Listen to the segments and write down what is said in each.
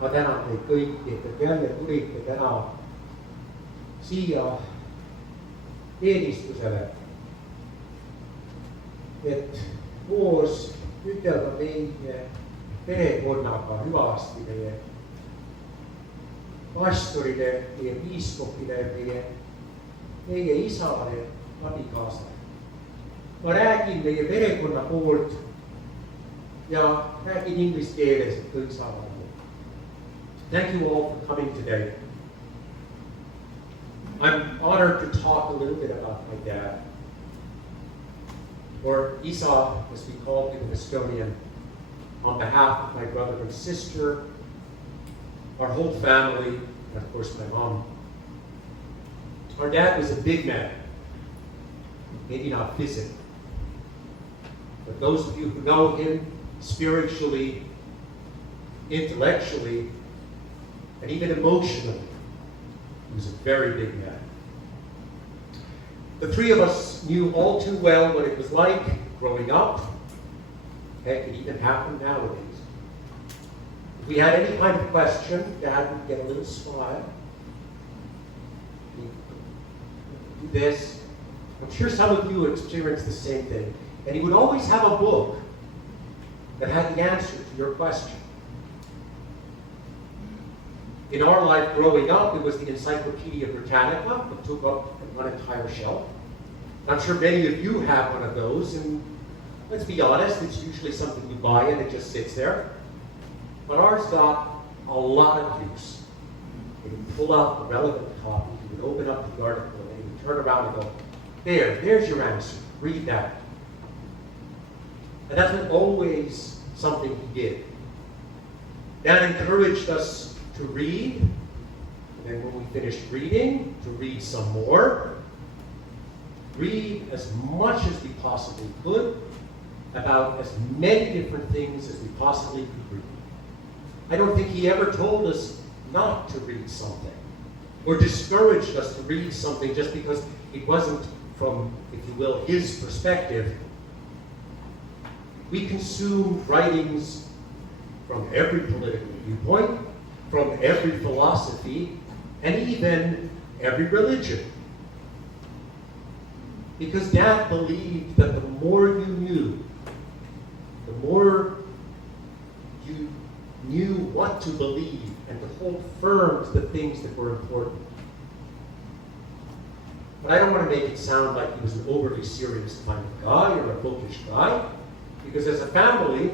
ma tänan teid kõiki, et te jälle tulite täna siia teenistusele, et koos ütelda meie perekonnaga hüvasti, meie pastorile, meie piiskopile, meie isale, abikaasale. Ma räägin meie perekonna poolt ja räägin inglise keeles, et kõik saavad aru. Thank you all for coming today. I'm honored to talk a little bit about my dad, or Isa, as we call him in Estonian, on behalf of my brother and sister, our whole family, and of course my mom. Our dad was a big man, maybe not physically, but those of you who know him spiritually, intellectually, and even emotionally, he was a very big man. The three of us knew all too well what it was like growing up. Heck, it even happened nowadays. If we had any kind of question, Dad would get a little smile. He'd do this. I'm sure some of you experienced the same thing. And he would always have a book that had the answer to your question. In our life growing up, it was the Encyclopedia Britannica that took up one entire shelf. I'm sure many of you have one of those, and let's be honest, it's usually something you buy and it just sits there. But ours got a lot of use. He would pull out the relevant copy, he would open up the article, and he would turn around and go, there's your answer, read that. And that was always something he did. That encouraged us to read, and then when we finished reading, to read some more. Read as much as we possibly could, about as many different things as we possibly could read. I don't think he ever told us not to read something, or discouraged us to read something just because it wasn't from, if you will, his perspective. We consumed writings from every political viewpoint, from every philosophy, and even every religion. Because Dad believed that the more you knew, the more you knew what to believe and to hold firm to the things that were important. But I don't want to make it sound like he was an overly serious kind of guy or a bookish guy, because as a family,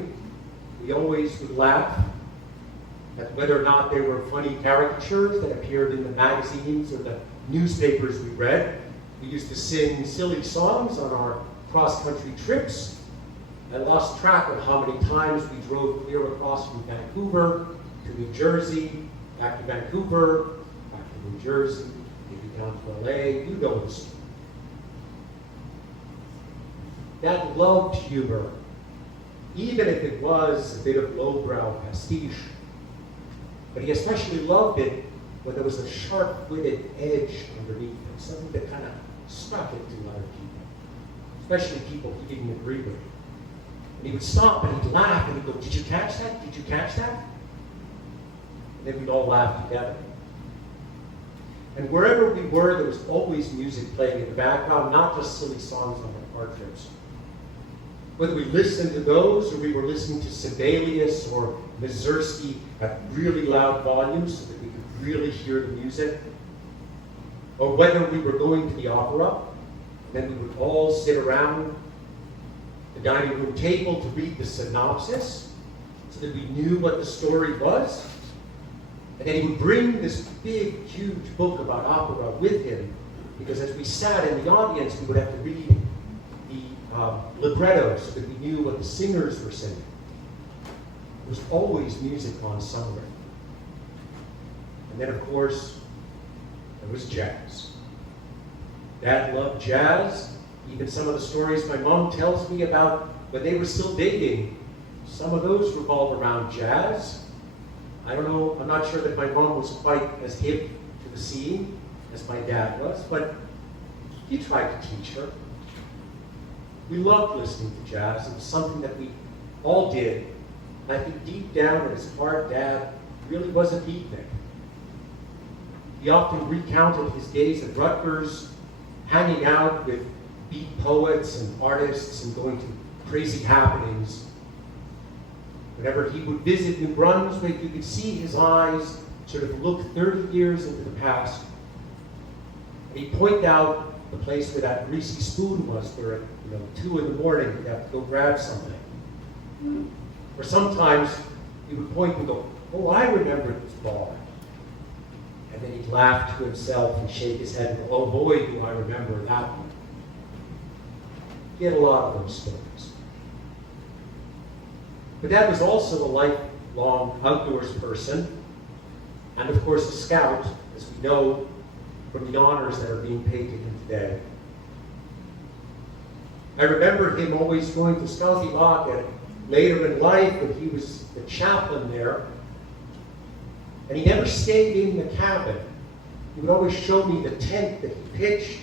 we always would laugh at whether or not they were funny caricatures that appeared in the magazines or the newspapers we read. We used to sing silly songs on our cross-country trips. I lost track of how many times we drove clear across from Vancouver to New Jersey, back to Vancouver, back to New Jersey, maybe down to LA. You know the story. Dad loved humor, even if it was a bit of lowbrow pastiche. But he especially loved it when there was a sharp-witted edge underneath it, something that kind of struck it to other people, especially people he didn't agree with. And he would stop and he'd laugh and he'd go, "Did you catch that? Did you catch that?" And then we'd all laugh together. And wherever we were, there was always music playing in the background, not just silly songs on our trips. Whether we listened to those or we were listening to Sibelius or Mazursky at really loud volumes so that we could really hear the music, or whether we were going to the opera, then we would all sit around the dining room table to read the synopsis so that we knew what the story was. And then he would bring this big, huge book about opera with him, because as we sat in the audience, we would have to read the libretto so that we knew what the singers were singing. There was always music on somewhere. And then, of course, there was jazz. Dad loved jazz. Even some of the stories my mom tells me about when they were still dating, some of those revolve around jazz. I don't know, I'm not sure that my mom was quite as hip to the scene as my dad was, but he tried to teach her. We loved listening to jazz. It was something that we all did. And I think deep down in his heart, Dad really was a beatnik. He often recounted his days at Rutgers, hanging out with beat poets and artists and going to crazy happenings. Whenever he would visit New Brunswick, you could see his eyes sort of look 30 years into the past. And he'd point out the place where that greasy spoon was, where at 2 in the morning he'd have to go grab something. Or sometimes he would point and go, "Oh, I remember this bar." And then he'd laugh to himself and shake his head and go, "Oh boy, do I remember that one." He had a lot of those stories. But Dad was also a lifelong outdoors person, and of course a scout, as we know from the honors that are being paid to him today. I remember him always going to Piiskop Th later in life when he was the chaplain there, and he never stayed in the cabin. He would always show me the tent that he pitched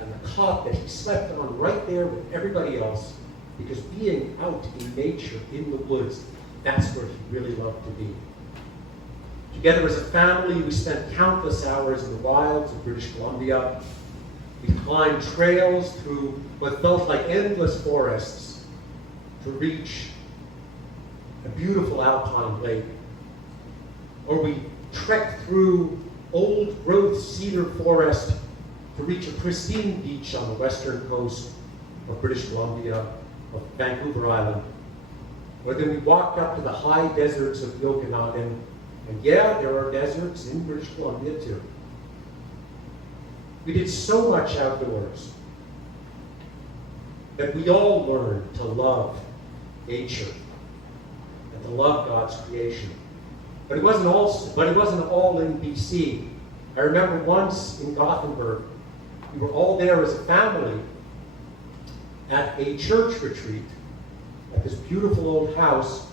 and the cot that he slept on right there with everybody else, because being out in nature, in the woods, that's where he really loved to be. Together as a family, we spent countless hours in the wilds of British Columbia. We climbed trails through what felt like endless forests to reach a beautiful alpine lake. Or we trekked through old-growth cedar forest to reach a pristine beach on the western coast of British Columbia, of Vancouver Island. Or then we walked up to the high deserts of the Okanagan, and yeah, there are deserts in British Columbia too. We did so much outdoors that we all learned to love nature and to love God's creation. But it wasn't all in BC. I remember once in Gothenburg, we were all there as a family at a church retreat at this beautiful old house,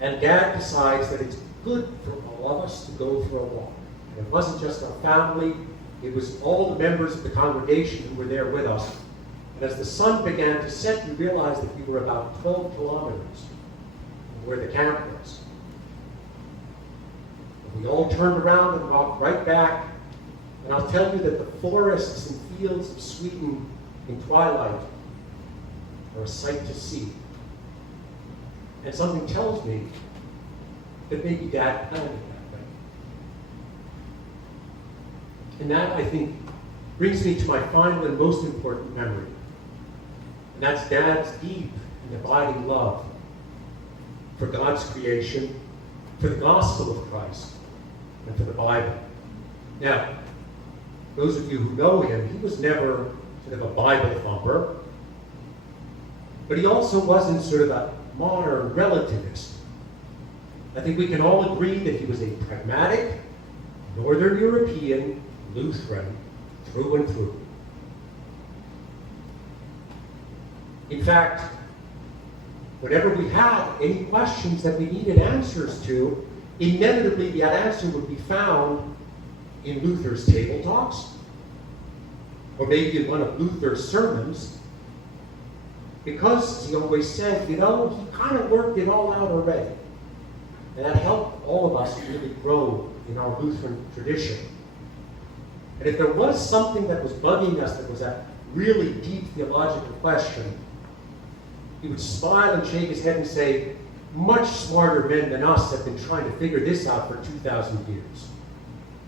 and Dad decides that it's good for all of us to go for a walk. And it wasn't just our family, it was all the members of the congregation who were there with us. And as the sun began to set, we realized that we were about 12 kilometers from where the camp was. And we all turned around and walked right back. And I'll tell you that the forests and fields of Sweden in twilight are a sight to see. And something tells me that maybe Dad planned it that way. And that, I think, brings me to my final and most important memory. And that's Dad's deep and abiding love for God's creation, for the gospel of Christ, and for the Bible. Now, those of you who know him, he was never sort of a Bible thumper, but he also wasn't sort of a modern relativist. I think we can all agree that he was a pragmatic, Northern European Lutheran through and through. In fact, whenever we had any questions that we needed answers to, inevitably that answer would be found in Luther's table talks, or maybe in one of Luther's sermons, because, as he always said, he kind of worked it all out already. And that helped all of us really grow in our Lutheran tradition. And if there was something that was bugging us, that was a really deep theological question, he would smile and shake his head and say, much smarter men than us have been trying to figure this out for 2,000 years.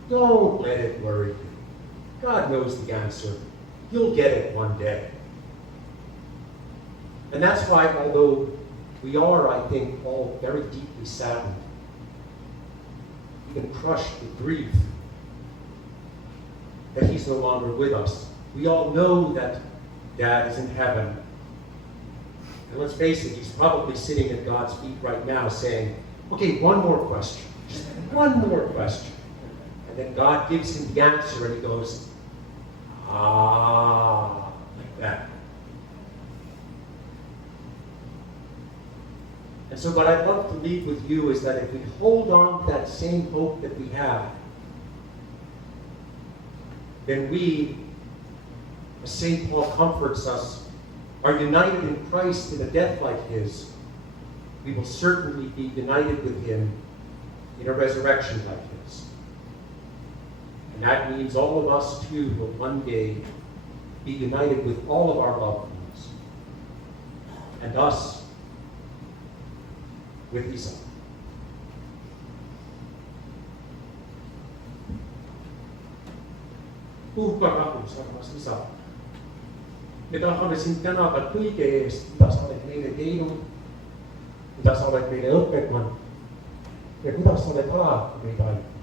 Don't let it worry you. God knows the answer. You'll get it one day. And that's why, although we are, I think, all very deeply saddened, even crushed with grief that he's no longer with us, we all know that Dad is in heaven. And let's face it, he's probably sitting at God's feet right now saying, okay, one more question. Just one more question. And then God gives him the answer and he goes, like that. And so what I'd love to leave with you is that if we hold on to that same hope that we have, then we, as St. Paul comforts us, are united in Christ in a death like his. We will certainly be united with him in a resurrection like his. And that means all of us too will one day be united with all of our loved ones, and us with Isa. Puhka rahus, armas Isa. Me tahame sind tänada kõige eest, mida sa oled meile teinud, mida sa oled meile õpetanud ja kuidas sa oled alati meid aidanud.